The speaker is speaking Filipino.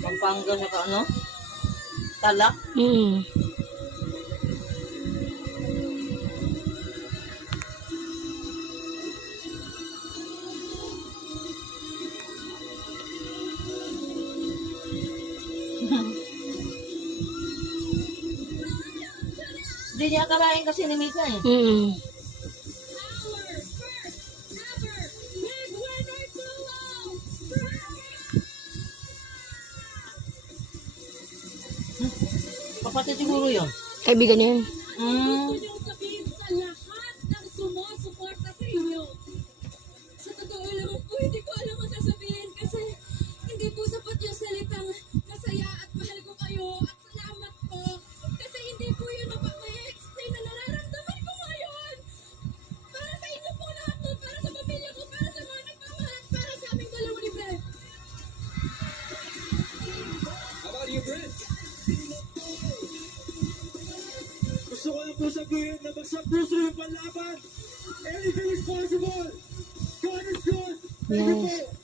Pampanga sa ano? Talak? Hindi niya akalain kasi ni Mika eh. Kapatid siguro yun. Kaibigan niya yun. Gusto niyong sabihin sa lahat ng sumusuporta sa inyo. Sa totoo lang po, hindi ko alam ang sasabihin kasi hindi po sapat yung salitang masaya at mahal ko kayo at salamat po. Kasi hindi po yun mapag-explain na nararamdaman ko ngayon. Para sa inyo po lahat to, para sa pamilya ko, para sa mga nagmamahal at para sa aming dalawa ni Brent. How about you, Brent? Gusto ko lang po sabihin na magsapuso yung panlaban. Anything is possible. God is good. Thank you po.